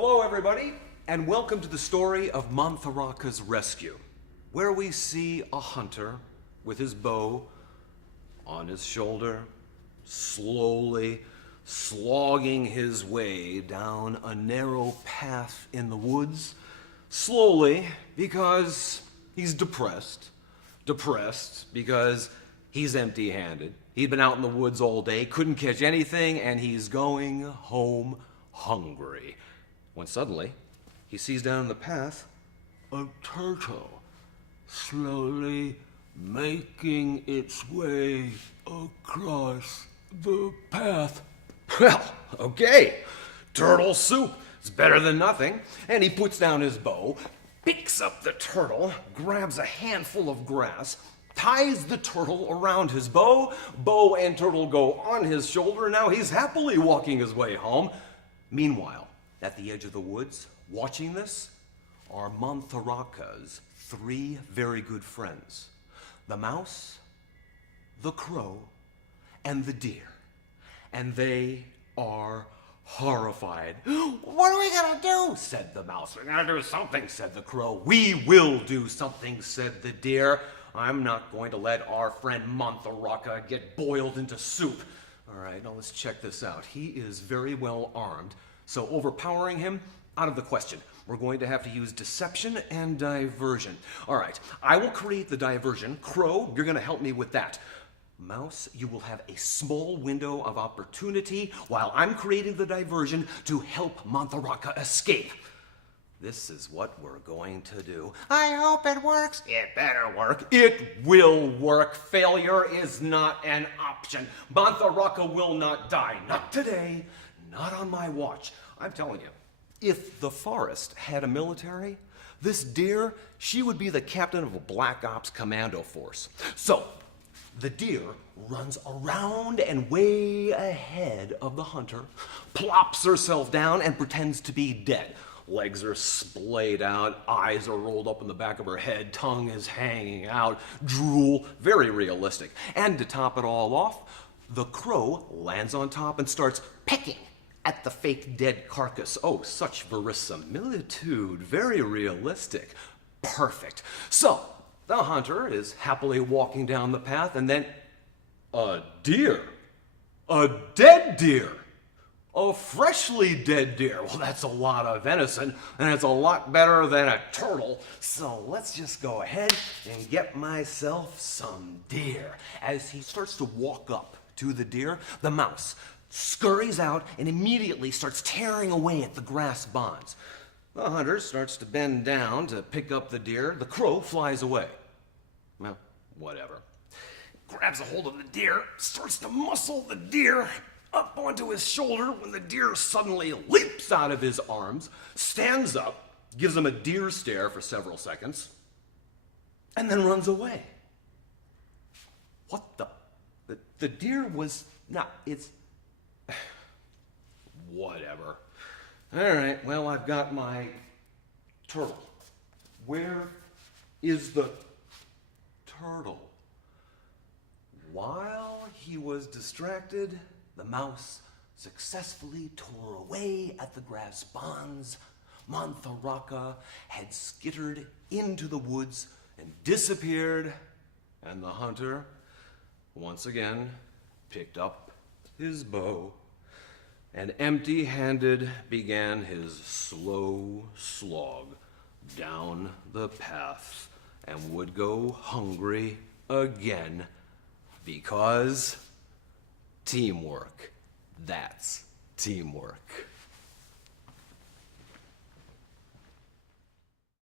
Hello, everybody, and welcome to the story of Mantharaka's rescue, where we see a hunter with his bow on his shoulder, slowly slogging his way down a narrow path in the woods, slowly because he's depressed because he's empty-handed. He'd been out in the woods all day, couldn't catch anything, and he's going home hungry. When suddenly, he sees down the path a turtle slowly making its way across the path. Well, okay, turtle soup is better than nothing. And he puts down his bow, picks up the turtle, grabs a handful of grass, ties the turtle around his bow. Bow and turtle go on his shoulder. Now he's happily walking his way home. Meanwhile, at the edge of the woods, watching this, are Mantharaka's three very good friends: the mouse, the crow, and the deer. And they are horrified. "What are we gonna do?" said the mouse. "We're gonna do something," said the crow. "We will do something," said the deer. "I'm not going to let our friend Mantharaka get boiled into soup." All right, now let's check this out. He is very well armed, so overpowering him, out of the question. We're going to have to use deception and diversion. All right, I will create the diversion. Crow, you're going to help me with that. Mouse, you will have a small window of opportunity while I'm creating the diversion to help Mantharaka escape. This is what we're going to do. I hope it works. It better work. It will work. Failure is not an option. Mantharaka will not die. Not today. Not on my watch. I'm telling you, if the forest had a military, this deer, she would be the captain of a Black Ops commando force. So, the deer runs around and way ahead of the hunter, plops herself down, and pretends to be dead. Legs are splayed out, eyes are rolled up in the back of her head, tongue is hanging out, drool, very realistic. And to top it all off, the crow lands on top and starts pecking at the fake dead carcass. Oh, such verisimilitude, very realistic. Perfect. So, the hunter is happily walking down the path, and then a deer, a dead deer, a freshly dead deer. Well, that's a lot of venison, and it's a lot better than a turtle. So let's just go ahead and get myself some deer. As he starts to walk up to the deer, the mouse scurries out and immediately starts tearing away at the grass bonds. The hunter starts to bend down to pick up the deer. The crow flies away. Well, whatever. Grabs a hold of the deer, starts to muscle the deer up onto his shoulder when the deer suddenly leaps out of his arms, stands up, gives him a deer stare for several seconds, and then runs away. What the? The deer was not, it's, whatever. All right, well, I've got my turtle. Where is the turtle? While he was distracted, the mouse successfully tore away at the grass bonds. Mantharaka had skittered into the woods and disappeared, and the hunter, once again, picked up his bow and empty-handed began his slow slog down the path and would go hungry again because teamwork. That's teamwork.